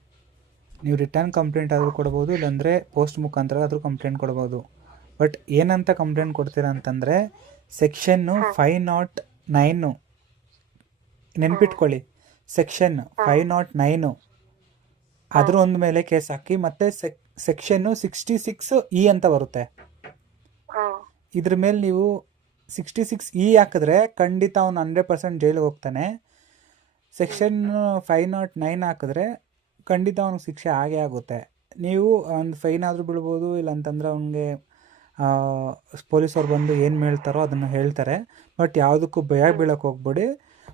ನೀವು ರಿಟರ್ನ್ ಕಂಪ್ಲೇಂಟ್ ಆದರೂ ಕೊಡ್ಬೋದು ಇಲ್ಲಾಂದರೆ ಪೋಸ್ಟ್ ಮುಖಾಂತರ ಆದರೂ ಕಂಪ್ಲೇಂಟ್ ಕೊಡ್ಬೋದು. ಬಟ್ ಏನಂತ ಕಂಪ್ಲೇಂಟ್ ಕೊಡ್ತೀರಾ ಅಂತಂದರೆ ಸೆಕ್ಷನ್ನು ಹಾ. ಫೈವ್ ನಾಟ್ ನೈನು ನೆನ್ಪಿಟ್ಕೊಳ್ಳಿ. ಸೆಕ್ಷನ್. ಫೈವ್ ನಾಟ್ ನೈನು ಅದ್ರ ಒಂದು ಮೇಲೆ ಕೇಸ್ ಹಾಕಿ ಮತ್ತೆ section section sixty six E ಅಂತ ಬರುತ್ತೆ. ಇದ್ರ ಮೇಲೆ ನೀವು ಸಿಕ್ಸ್ಟಿ ಸಿಕ್ಸ್ ಇ ಹಾಕಿದ್ರೆ ಖಂಡಿತ ಅವ್ನು ಹಂಡ್ರೆಡ್ ಪರ್ಸೆಂಟ್ ಜೈಲಿಗೆ ಹೋಗ್ತಾನೆ. ಸೆಕ್ಷನ್ ಫೈವ್ ನಾಟ್ ನೈನ್ ಹಾಕಿದ್ರೆ ಖಂಡಿತ ಅವ್ನಿಗೆ ಶಿಕ್ಷೆ ಆಗೇ ಆಗುತ್ತೆ. ನೀವು ಒಂದು ಫೈನ್ ಆದರೂ ಬಿಡ್ಬೋದು ಇಲ್ಲ ಅಂತಂದ್ರೆ ಅವ್ನಿಗೆ ಪೊಲೀಸವ್ರು ಬಂದು ಏನು ಹೇಳ್ತಾರೋ ಅದನ್ನು ಹೇಳ್ತಾರೆ. ಬಟ್ ಯಾವುದಕ್ಕೂ ಭಯ ಬೀಳಕ್ಕೆ ಹೋಗ್ಬೇಡಿ.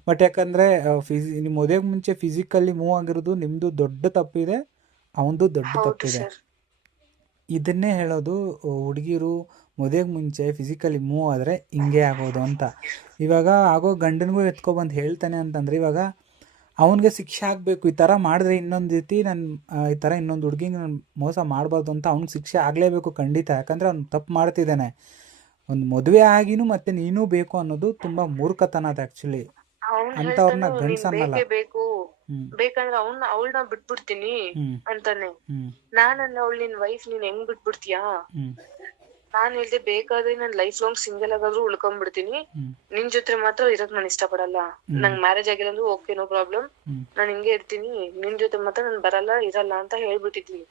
ಬಟ್ ಯಾಕಂದರೆ ಫಿಸಿ ನಿಮ್ಮ ಮದುವೆಗೆ ಮುಂಚೆ ಫಿಸಿಕಲಿ ಮೂವ್ ಆಗಿರೋದು ನಿಮ್ಮದು ದೊಡ್ಡ ತಪ್ಪಿದೆ ಅವನದು ದೊಡ್ಡ ತಪ್ಪಿದೆ. ಇದನ್ನೇ ಹೇಳೋದು ಹುಡುಗಿರು ಮದುವೆಗೆ ಮುಂಚೆ ಫಿಸಿಕಲಿ ಮೂವ್ ಆದರೆ ಹಿಂಗೆ ಆಗೋದು ಅಂತ. ಇವಾಗ ಆಗೋ ಗಂಡನಿಗೂ ಎತ್ಕೊಬಂದು ಹೇಳ್ತಾನೆ ಅಂತಂದರೆ ಇವಾಗ ಅವನಿಗೆ ಶಿಕ್ಷೆ ಆಗಬೇಕು ಈ ಥರ ಮಾಡಿದ್ರೆ ಇನ್ನೊಂದು ರೀತಿ ನಾನು ಈ ಥರ ಇನ್ನೊಂದು ಹುಡುಗಿಗೆ ನಾನು ಮೋಸ ಮಾಡಬಾರ್ದು ಅಂತ ಅವ್ನಿಗೆ ಶಿಕ್ಷೆ ಆಗಲೇಬೇಕು ಖಂಡಿತ. ಯಾಕಂದರೆ ಅವ್ನು ತಪ್ಪು ಮಾಡ್ತಿದ್ದಾನೆ. ಒಂದು ಮದುವೆ ಆಗಿನು ಮತ್ತೆ ನೀನು ಬೇಕು ಅನ್ನೋದು ತುಂಬಾ ಮೂರ್ಖತನ ಅದ ಆಕ್ಚುಲಿ ಅಂತ ಅವ್ರನ್ನ ಹೇಳ್ತಾನೆ, ಗಂಡ್ಸನ್ನಲ್ಲ. ಬೇಕು ಬೇಕಂದ್ರೆ ಅವ್ನ ಅವಳನ್ನ ಬಿಟ್ಬಿಡ್ತೀನಿ ಅಂತಾನೆ. ನಾನು ಅವಳು ನಿನ್ ವೈಫ್ ನೀನ್ ಹೆಂಗ್ ಬಿಟ್ಬಿಡ್ತೀಯಾ? ನಾನ್ ಹೇಳ್ದೆ ಬೇಕಾದ್ರೆ ನಾನ್ ಲೈಫ್ ಲಾಂಗ್ ಸಿಂಗಲ್ ಆಗಾದ್ರೂ ಉಳ್ಕೊಂಡ್ಬಿಡ್ತೀನಿ ಬಿಡ್ತೀನಿ ನಿನ್ ಜೊತೆ ಮಾತ್ರ ಇರಕ್ ನಾನ್ ಇಷ್ಟ ಪಡಲ್ಲ ನಂಗ್ ಮ್ಯಾರೇಜ್ ಆಗಿಲ್ಲ ಅಂದ್ರೆ ಓಕೆ ನೋ ಪ್ರಾಬ್ಲಮ್ ನಾನ್ ಹಿಂಗೆ ಇರ್ತೀನಿ. ನಿನ್ ಜೊತೆ ಮಾತ್ರ ನಾನ್ ಬರಲ್ಲ ಇರಲ್ಲ ಅಂತ ಹೇಳ್ಬಿಟ್ಟಿದ್ವಿ.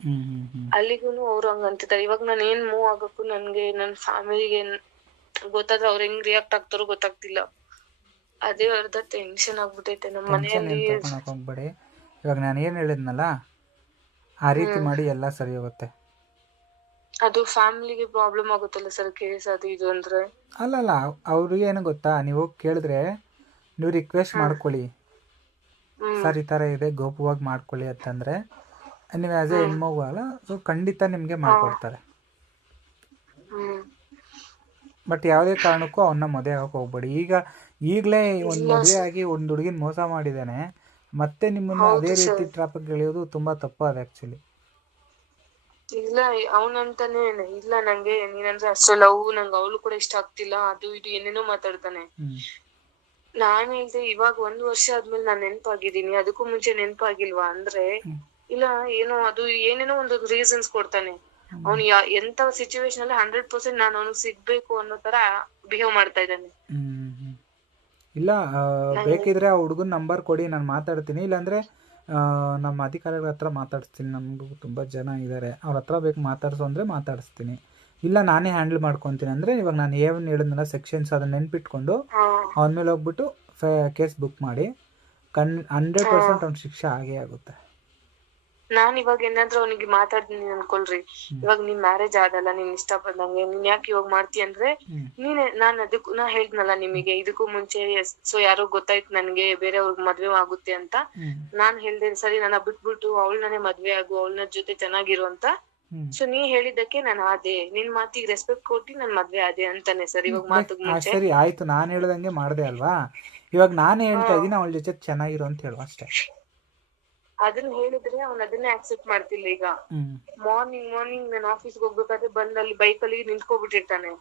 ಅಲ್ಲಿಗೂನು ಅವ್ರು ಹಂಗ ಅಂತಿದ್ದಾರೆ. ಇವಾಗ ನಾನ್ ಏನ್ ಮೂವ್ ಆಗಕ್ಕೂ ನನ್ಗೆ ನನ್ ಫ್ಯಾಮಿಲಿಗೆ ಗೊತ್ತಾದ್ರೆ ಅವ್ರ ಹೆಂಗ್ ರಿಯಾಕ್ಟ್ ಆಗ್ತಾರೋ ಗೊತ್ತಾಗ್ತಿಲ್ಲ. ಅದೇ ಅರ್ಧ ಟೆನ್ಷನ್ ಆಗ್ಬಿಟ್ಟೈತೆ. ನಮ್ ಟೆನ್ಷನ್ ಮನೆಯಲ್ಲಿ ಇವಾಗ ನಾನು ಏನ್ ಹೇಳಿದ್ನಲ್ಲ ಆ ರೀತಿ ಮಾಡಿ ಎಲ್ಲ ಸರಿ ಹೋಗುತ್ತೆ. ಅದು ಫ್ಯಾಮಿಲಿಗೆ ಪ್ರಾಬ್ಲಮ್ ಆಗುತ್ತಲ್ಲ ಸರ್ ಕೇಸ್ ಅದು ಇದು ಅಂದ್ರೆ? ಅಲ್ಲ ಅವ್ರಿಗೆ ಏನು ಗೊತ್ತಾ ನೀವು ಕೇಳಿದ್ರೆ ನೀವು ರಿಕ್ವೆಸ್ಟ್ ಮಾಡ್ಕೊಳ್ಳಿ. ಸರ್ ಈ ಥರ ಇದೆ ಗೋಪವಾಗಿ ಮಾಡ್ಕೊಳ್ಳಿ ಅಂತಂದರೆ ನೀವು ಆ್ಯಸ್ ಎ ಹೆಣ್ಮಗು ಅಲ್ಲ ಸೊ ಖಂಡಿತ ನಿಮಗೆ ಮಾಡಿಕೊಡ್ತಾರೆ. ಬಟ್ ಯಾವುದೇ ಕಾರಣಕ್ಕೂ ಅವನ್ನ ಮದುವೆ ಆಗಕ್ಕೆ ಹೋಗ್ಬೇಡಿ. ಈಗ ಈಗಲೇ ಒಂದು ಮದುವೆ ಆಗಿ ಒಂದು ಹುಡುಗಿನ ಮೋಸ ಮಾಡಿದ್ದಾನೆ ಮತ್ತೆ ನಿಮ್ಮನ್ನ ಅದೇ ರೀತಿ ಟ್ರಾಫಿಕ್ ಗೆಳೆಯೋದು ತುಂಬ ತಪ್ಪು ಅದು ಆ್ಯಕ್ಚುಲಿ ಇಲ್ಲ ಅವನಂತಾನೆ ಇಲ್ಲ ನಂಗೆ ನೀನಂದ್ರೆ ಅಷ್ಟೇ ಲವ್ ನಂಗೆ ಅವಳು ಕೂಡ ಇಷ್ಟ ಆಗ್ತಿಲ್ಲ ಅದು ಇದು ಏನೇನೋ ಮಾತಾಡ್ತಾನೆ. ನಾನು ಹೇಳ್ದೆ ಇವಾಗ ಒಂದ್ ವರ್ಷ ಆದ್ಮೇಲೆ ನಾನ್ ನೆನ್ಪಾಗಿದ್ದೀನಿ ಅದಕ್ಕೂ ಮುಂಚೆ ನೆನ್ಪಾಗಿಲ್ವಾ? ಅಂದ್ರೆ ಇಲ್ಲ ಏನೋ ಅದು ಏನೇನೋ ಒಂದು ರೀಸನ್ಸ್ ಕೊಡ್ತಾನೆ. ಅವ್ನು ಎಂತ ಸಿಚುವೇಶನ್ ಅಲ್ಲಿ ಹಂಡ್ರೆಡ್ ಪರ್ಸೆಂಟ್ ನಾನು ಅವ್ನಿಗೆ ಸಿಗ್ಬೇಕು ಅನ್ನೋ ತರ ಬಿಹೇವ್ ಮಾಡ್ತಾ ಇದ್ದಾನೆ. ಇಲ್ಲ ಬೇಕಿದ್ರೆ ಆ ಹುಡುಗನ ನಂಬರ್ ಕೊಡಿ ನಾನು ಮಾತಾಡ್ತೀನಿ. ಇಲ್ಲಾಂದರೆ ನಮ್ಮ ಅಧಿಕಾರಿಗಳ ಹತ್ರ ಮಾತಾಡಿಸ್ತೀನಿ. ನಮಗೂ ತುಂಬ ಜನ ಇದ್ದಾರೆ ಅವ್ರ ಹತ್ರ ಬೇಕು ಮಾತಾಡಿಸು ಅಂದರೆ ಮಾತಾಡಿಸ್ತೀನಿ. ಇಲ್ಲ ನಾನೇ ಹ್ಯಾಂಡಲ್ ಮಾಡ್ಕೊತೀನಿ ಅಂದರೆ ಇವಾಗ ನಾನು ಏನು ಹೇಳಿದ್ನಲ್ಲ ಸೆಕ್ಷನ್ಸ್ ಅದನ್ನ ನೆನ್ಪಿಟ್ಕೊಂಡು ಅವನ ಮೇಲೆ ಹೋಗ್ಬಿಟ್ಟು ಕೇಸ್ ಬುಕ್ ಮಾಡಿ ಕನ್ ಹಂಡ್ರೆಡ್ ಪರ್ಸೆಂಟ್ ಅವ್ನ ಶಿಕ್ಷೆ ಆಗೇ ಆಗುತ್ತೆ. ನಾನ್ ಇವಾಗ ಏನಾದ್ರು ಅವನಿಗೆ ಮಾತಾಡ್ತೀನಿ ಅನ್ಕೊಳ್ರಿ. ಇವಾಗ ನಿನ್ ಮ್ಯಾರೇಜ್ ಆದಲ್ಲ ನೀನ್ ಇಷ್ಟ ಬಂದಂಗೆ ನೀನ್ ಯಾಕೆ ಇವಾಗ ಮಾಡ್ತಿ ಅಂದ್ರೆ ನೀನ್ ನೀನೆ ನಾನ್ ಅದಕ್ಕೂ ನಾ ಹೇಳ್ದ್ನಲ್ಲ ನಿಮಗೆ ಇದಕ್ಕೂ ಮುಂಚೆ ಸೊ ಯಾರೋ ಗೊತ್ತಾಯ್ತು ನನ್ಗೆ ಬೇರೆಯವ್ರಿಗೆ ಮದ್ವೆ ಆಗುತ್ತೆ ಅಂತ. ನಾನ್ ಹೇಳ್ದೆ ಸರಿ ನನ್ನ ಬಿಟ್ಬಿಟ್ಟು ಅವಳನ್ನೇ ಮದ್ವೆ ಆಗು ಅವಳನ್ನ ಜೊತೆ ಚೆನ್ನಾಗಿರು ಅಂತ. ಸೊ ನೀ ಹೇಳಿದ್ದಕ್ಕೆ ನಾನು ಆದೆ. ನಿನ್ ಮಾತಿಗೆ ರೆಸ್ಪೆಕ್ಟ್ ಕೊಟ್ಟು ನನ್ ಮದ್ವೆ ಆದೆ ಅಂತಾನೆ ಸರ್ ಇವಾಗ ಮಾತು ಸರಿ ಆಯ್ತು. ನಾನ್ ಹೇಳ್ದಂಗೆ ಮಾಡ್ದೆ ಅಲ್ವಾ? ಇವಾಗ ನಾನೇ ಹೇಳ್ತಾ ಇದೀನಿ ಅವಳ ಜೊತೆ ಚೆನ್ನಾಗಿರು ಅಂತ ಹೇಳುವ ಅಷ್ಟೇ. ಅದನ್ನ ಹೇಳಿದ್ರೆ ಅವ್ನ್ ಅದನ್ನೇ ಆಕ್ಸೆಪ್ಟ್ ಮಾಡ್ತಿಲ್ಲ ಈಗ. ಮಾರ್ನಿಂಗ್ ಮಾರ್ನಿಂಗ್ ನಾನು ಆಫೀಸ್ಗೆ ಹೋಗ್ಬೇಕಾದ್ರೆ ಬಂದ್ ಅಲ್ಲಿ ಬೈಕಲ್ಲಿ ಅಲ್ಲಿ ನಿಂತ್ಕೊಬಿಟ್ಟಿರ್ತಾನೆ.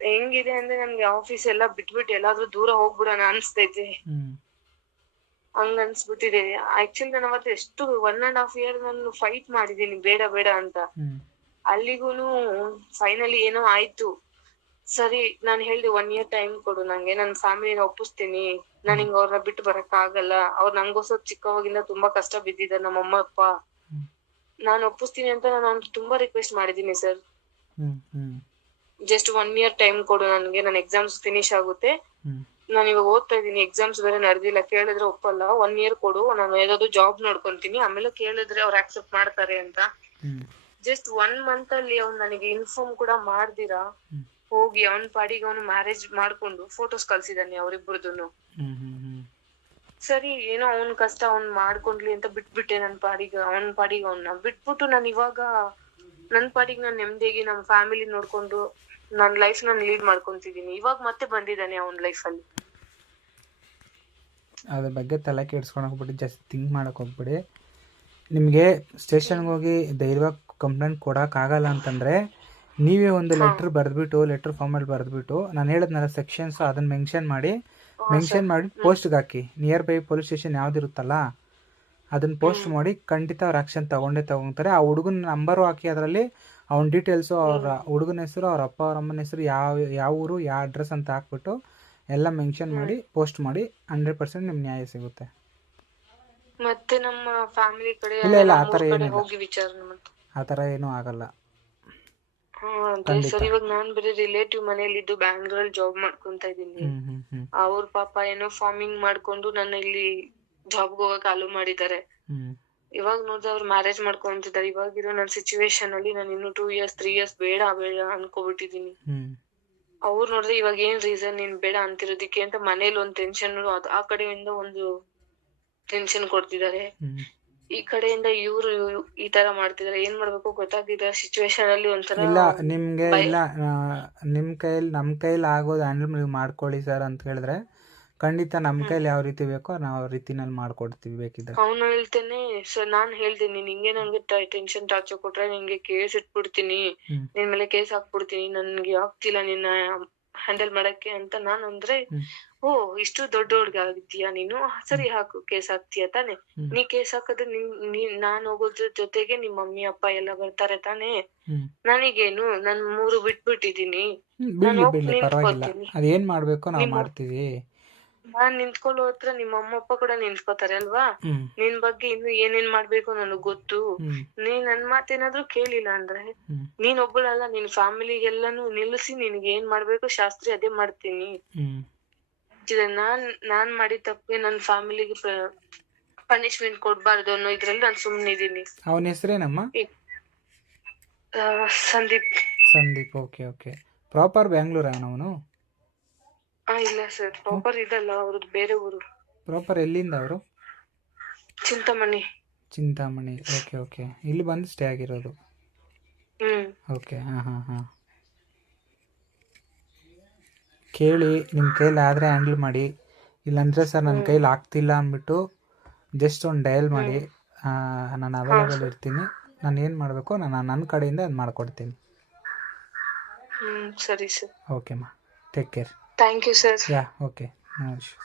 ಹೆಂಗಿದೆ ಅಂದ್ರೆ ನನ್ಗೆ ಆಫೀಸ್ ಎಲ್ಲ ಬಿಟ್ಬಿಟ್ಟು ಎಲ್ಲಾದ್ರೂ ದೂರ ಹೋಗ್ಬಿಡೋಣ ಅನ್ಸ್ತೈತೆ. ಹಂಗ ಅನ್ಸ್ಬಿಟ್ಟಿದೆ. ಆಕ್ಚುಲಿ ನಾನು ಅವತ್ತು ಎಷ್ಟು ಒನ್ ಅಂಡ್ ಹಾಫ್ ಇಯರ್ ನಾನು ಫೈಟ್ ಮಾಡಿದೀನಿ ಬೇಡ ಬೇಡ ಅಂತ. ಅಲ್ಲಿಗೂನು ಫೈನಲಿ ಏನೋ ಆಯ್ತು. ಸರಿ ನಾನ್ ಹೇಳ್ದೆ ಒನ್ ಇಯರ್ ಟೈಮ್ ಕೊಡು ನಂಗೆ ನನ್ ಫ್ಯಾಮಿಲಿನ ಒಪ್ಪಿಸ್ತೀನಿ. ನಾನ್ ಹಿಂಗ್ ಅವ್ರನ್ನ ಬಿಟ್ಟು ಬರಕ್ ಆಗಲ್ಲ. ಅವ್ರ ನಂಗೋಸ್ಕರ ಚಿಕ್ಕವಾಗಿಂದ ತುಂಬಾ ಕಷ್ಟ ಬಿದ್ದಿದ್ದಾರೆ ನಮ್ಮ ಅಮ್ಮ ಅಪ್ಪ. ನಾನು ಒಪ್ಪಿಸ್ತೀನಿ ಅಂತ ನಾನು ತುಂಬಾ ರಿಕ್ವೆಸ್ಟ್ ಮಾಡಿದೀನಿ sir just one year time ಕೊಡು ನನ್ಗೆ ನನ್ ಎಕ್ಸಾಮ್ಸ್ ಫಿನಿಶ್ ಆಗುತ್ತೆ. ನಾನು ಇವಾಗ ಓದ್ತಾ ಇದೀನಿ ಎಕ್ಸಾಮ್ಸ್ ಬೇರೆ ನಡೆದಿಲ್ಲ. ಕೇಳಿದ್ರೆ ಒಪ್ಪಲ್ಲ. ಒನ್ ಇಯರ್ ಕೊಡು ನಾನು ಯಾವ್ದಾದ್ರು ಜಾಬ್ ನೋಡ್ಕೊಂತೀನಿ. ಆಮೇಲೆ ಕೇಳಿದ್ರೆ ಅವ್ರು ಆಕ್ಸೆಪ್ಟ್ ಮಾಡ್ತಾರೆ ಅಂತ. ಜಸ್ಟ್ ಒನ್ ಮಂತ್ ಅಲ್ಲಿ ಅವ್ನು ನನಗೆ ಇನ್ಫಾರ್ಮ್ ಕೂಡ ಮಾಡ್ದಿರಾ. ಹೋಗಿ ಅವನ್ ಪಾಡಿಗೆ ಅವನು ಮ್ಯಾರೇಜ್ ಮಾಡ್ಕೊಂಡು ಫೋಟೋಸ್ ಕಳ್ಸಿದಾನೆ ಅವ್ರಿಬ್ರದುನು. ಸರಿ ಏನೋ ಅವನ್ ಕಷ್ಟ ಅವ್ನ್ ಮಾಡ್ಕೊಂಡ್ಲಿ ಅಂತ ಬಿಟ್ಬಿಟ್ಟೆ ನನ್ ಪಾಡಿಗೆ ಅವನ್ ಪಾಡಿಗೆ ಅವ್ನ. ಬಿಟ್ಬಿಟ್ಟು ನಾನು ಇವಾಗ ನನ್ ಪಾಡಿಗೆ ನಾನ್ ನೆಮ್ಮದಿಯಾಗಿ ನಮ್ ಫ್ಯಾಮಿಲಿ ನೋಡ್ಕೊಂಡು ನನ್ ಲೈಫ್ ನಾನು ಲೀಡ್ ಮಾಡ್ಕೊಂತಿದೀನಿ. ಇವಾಗ ಮತ್ತೆ ಬಂದಿದ್ದಾನೆ ಅವನ್ ಲೈಫ್ ಅಲ್ಲಿ. ಅದ್ರ ಬಗ್ಗೆ ತಲೆ ಕೆಡ್ಸ್ಕೊಂಡು ಹೋಗ್ಬಿಟ್ಟು ಜಾಸ್ತಿ ಥಿಂಕ್ ಮಾಡಕ್ ಹೋಗ್ಬಿಡಿ. ನಿಮಗೆ ಸ್ಟೇಷನ್ಗೆ ಹೋಗಿ ಧೈರ್ಯವಾಗಿ ಕಂಪ್ಲೇಂಟ್ ಕೊಡೋಕ್ಕಾಗಲ್ಲ ಅಂತಂದರೆ ನೀವೇ ಒಂದು ಲೆಟರ್ ಬರೆದ್ಬಿಟ್ಟು ಲೆಟರ್ ಫಾರ್ಮಲ್ಲಿ ಬರೆದ್ಬಿಟ್ಟು ನಾನು ಹೇಳಿದ್ನಲ್ಲ ಸೆಕ್ಷನ್ಸ್ ಅದನ್ನ ಮೆನ್ಷನ್ ಮಾಡಿ ಮೆನ್ಷನ್ ಮಾಡಿ ಪೋಸ್ಟ್ಗೆ ಹಾಕಿ. ನಿಯರ್ ಬೈ ಪೊಲೀಸ್ ಸ್ಟೇಷನ್ ಯಾವ್ದಿರುತ್ತಲ್ಲ ಅದನ್ನ ಪೋಸ್ಟ್ ಮಾಡಿ ಖಂಡಿತ ಅವ್ರ ಆಕ್ಷನ್ ತಗೊಂಡೇ ತಗೊತಾರೆ. ಆ ಹುಡುಗನ ನಂಬರು ಹಾಕಿ ಅದರಲ್ಲಿ ಅವ್ನ ಡೀಟೇಲ್ಸು ಅವ್ರ ಹುಡುಗನ ಹೆಸರು ಅವ್ರ ಅಪ್ಪ ಅವ್ರ ಅಮ್ಮನ ಹೆಸರು ಯಾವ ಯಾವ ಊರು ಯಾವ ಅಡ್ರೆಸ್ ಅಂತ ಹಾಕ್ಬಿಟ್ಟು ಎಲ್ಲ ಮೆನ್ಷನ್ ಮಾಡಿ ಪೋಸ್ಟ್ ಮಾಡಿ ಹಂಡ್ರೆಡ್ ಪರ್ಸೆಂಟ್ ನಿಮ್ಗೆ ನ್ಯಾಯ ಸಿಗುತ್ತೆ. ಮತ್ತೆ ನಮ್ಮ ಫ್ಯಾಮಿಲಿ ಕಡೆ ಇಲ್ಲ, ಇಲ್ಲ, ಆ ಥರ ಕಡೆ ಏನಿಲ್ಲ. ಆತರ ಆ ಥರ ಏನೂ ಆಗಲ್ಲ. ಸರ್ ಇವಾಗ ನಾನ್ ಬರೀ ರಿಲೇಟಿವ್ ಮನೇಲಿ ಇದ್ದು ಬ್ಯಾಂಗ್ಳೂರಲ್ಲಿ ಜಾಬ್ ಮಾಡ್ಕೊಂತ ಇದೀನಿ ಅವ್ರ ಪಾಪ ಏನೋ ಫಾರ್ಮಿಂಗ್ ಮಾಡ್ಕೊಂಡು ನನ್ನ ಇಲ್ಲಿ ಜಾಬ್ಗೆ ಹೋಗಕ್ ಅಲೋ ಮಾಡಿದ್ದಾರೆ. ಇವಾಗ ನೋಡಿದ್ರೆ ಅವ್ರು ಮ್ಯಾರೇಜ್ ಮಾಡ್ಕೊಂತಿದ್ದಾರೆ. ಇವಾಗಿರೋ ನನ್ನ ಸಿಚುವೇಶನ್ ಅಲ್ಲಿ ನಾನು ಇನ್ನು ಟೂ ಇಯರ್ಸ್ ತ್ರೀ ಇಯರ್ಸ್ ಬೇಡ ಬೇಡ ಅನ್ಕೋಬಿಟ್ಟಿದೀನಿ ಅವ್ರು ನೋಡಿದ್ರೆ ಇವಾಗ ಏನ್ ರೀಸನ್ ನೀನ್ ಬೇಡ ಅಂತಿರೋದಿಕ್ಕೆ ಅಂತ ಮನೇಲಿ ಒಂದ್ ಟೆನ್ಷನ್ ಆ ಕಡೆಯಿಂದ ಒಂದು ಟೆನ್ಷನ್ ಕೊಡ್ತಿದ್ದಾರೆ. ಈ ಕಡೆಯಿಂದ ಇವ್ರು ಈ ತರ ಮಾಡ್ತಿದಾರೆ ಏನ್ ಮಾಡ್ಬೇಕು ಗೊತ್ತಾಗ್ತಿಲ್ಲ ಸಿಚುವೇಶನ್ ಅಲ್ಲಿ ಒಂಥರ ಇಲ್ಲ ನಿಮ್ಗೆ ಇಲ್ಲ ನಿಮ್ ಕೈಯಲ್ಲಿ ನಮ್ ಕೈಯಲ್ಲಿ ಆಗೋದು ಹ್ಯಾಂಡಲ್ ನೀವು ಮಾಡ್ಕೊಳ್ಳಿ ಸರ್ ಅಂತ ಹೇಳಿದ್ರೆ ಖಂಡಿತ ನಮ್ ಕೈಲಿ ಯಾವ ರೀತಿ ಬೇಕೋ ನಾವ್ ಆ ರೀತಿನಲ್ಲಿ ಮಾಡ್ಕೊಡ್ತೀವಿ ಬೇಕಿದ್ರೆ ಅವ್ನು ಹೇಳ್ತೇನೆ ಸರ್ ನಾನ್ ಹೇಳ್ತೀನಿ ನಿಂಗೆ ನಂಗೆ ನನ್ಗೆ ಟೆನ್ಷನ್ ಟಾರ್ಚರ್ ಕೊಟ್ರೆ ನಿಂಗೆ ಕೇಸ್ ಇಟ್ಬಿಡ್ತೀನಿ. ನಿನ್ ಮೇಲೆ ಕೇಸ್ ಹಾಕ್ಬಿಡ್ತೀನಿ ನನ್ಗೆ ಆಗ್ತಿಲ್ಲ ನಿನ್ನ ಹ್ಯಾಂಡಲ್ ಮಾಡಕ್ಕೆ ಅಂತ ನಾನ್ ಅಂದ್ರೆ. ಓ ಇಷ್ಟು ದೊಡ್ಡ ಹುಡ್ಗ ಆಗಿದ್ದೀಯಾ ನೀನು? ಸರಿ ಹಾಕು ಕೇಸ್ ಹಾಕ್ತೀಯ ತಾನೆ. ನೀ ಕೇಸ್ ಹಾಕದ್ರೆ ನಿನ್ ನಾನ್ ಹೋಗೋದ್ರ ಜೊತೆಗೆ ನಿಮ್ ಮಮ್ಮಿ ಅಪ್ಪ ಎಲ್ಲ ಬರ್ತಾರೆ ತಾನೆ? ನನಗೇನು ನನ್ ಮೂರು ಬಿಟ್ಬಿಟ್ಟಿದೀನಿ ಅದೇನ್. ಮಾಡಬೇಕು ನಾವು ಮಾಡ್ತೀವಿ. ನಾನ್ ನಿಂತ್ಕೊಳ್ಳೋ ಹತ್ರ ನಿಮ್ಮ ಅಮ್ಮ ಅಪ್ಪ ಕೂಡ ನಿಂತ್ಕೋತಾರೆ ಅಲ್ವಾ? ನಿನ್ ಬಗ್ಗೆ ಇನ್ನು ಏನೇನ್ ಮಾಡ್ಬೇಕು ನನಗ್ ಗೊತ್ತು. ನೀ ನೀನ್ ನನ್ ಮಾತೇನಾದ್ರೂ ಕೇಳಿಲ್ಲ ಅಂದ್ರೆ? ನೀನ್ ಒಬ್ಬಳಲ್ಲ ನಿನ್ ಫ್ಯಾಮಿಲಿಗೆಲ್ಲಾನು ನಿಲ್ಲಿಸಿ ನಿನ್ಗೆ ಏನ್ ಮಾಡ್ಬೇಕು? ಶಾಸ್ತ್ರಿ ಅದೇ ಮಾಡ್ತೀನಿ. ಇದು ನಾನ್ ನಾನ್ ಮಾಡಿದ ತಪ್ಪಿಗೆ ನನ್ನ ಫ್ಯಾಮಿಲಿಗೆ ಪನಿಷ್ಮೆಂಟ್ ಕೊಡ್ಬಾರ್ದು ಅನ್ನೋ ಇದ್ರಲ್ಲಿ ಸುಮ್ಮನೆ ಇದ್ದೀನಿ. ಅವನ ಹೆಸರೇನಮ್ಮ? Sandeep. Sandeep okay okay proper Bangalore ಅವನು? ಇಲ್ಲ ಸರ್ ಪ್ರಾಪರ್ ಇದಲ್ಲ ಅವ್ರದ್ದು ಬೇರೆ ಊರು. ಪ್ರಾಪರ್ ಎಲ್ಲಿಂದ ಅವರು? ಚಿಂತಾಮಣಿ. ಚಿಂತಾಮಣಿ ಓಕೆ ಓಕೆ ಇಲ್ಲಿ ಬಂದು ಸ್ಟೇ ಆಗಿರೋದು. ಹ್ಮ್. ಓಕೆ ಹಾಂ ಹಾಂ ಹಾಂ. ಕೇಳಿ ನಿಮ್ಮ ಕೈಲಿ ಆದರೆ ಹ್ಯಾಂಡಲ್ ಮಾಡಿ. ಇಲ್ಲಾಂದರೆ ಸರ್ ನನ್ನ ಕೈಲಿ ಆಗ್ತಿಲ್ಲ ಅಂದ್ಬಿಟ್ಟು ಜಸ್ಟ್ ಒಂದು ಡಯಲ್ ಮಾಡಿ. ನಾನು ಅವೈಲೇಬಲ್ ಇರ್ತೀನಿ. ನಾನು ಏನು ಮಾಡಬೇಕು ನಾನು ನನ್ನ ಕಡೆಯಿಂದ ಅದು ಮಾಡಿಕೊಡ್ತೀನಿ. ಸರಿ sir ಓಕೆಮ್ಮ take care thank you sir yeah okay no issue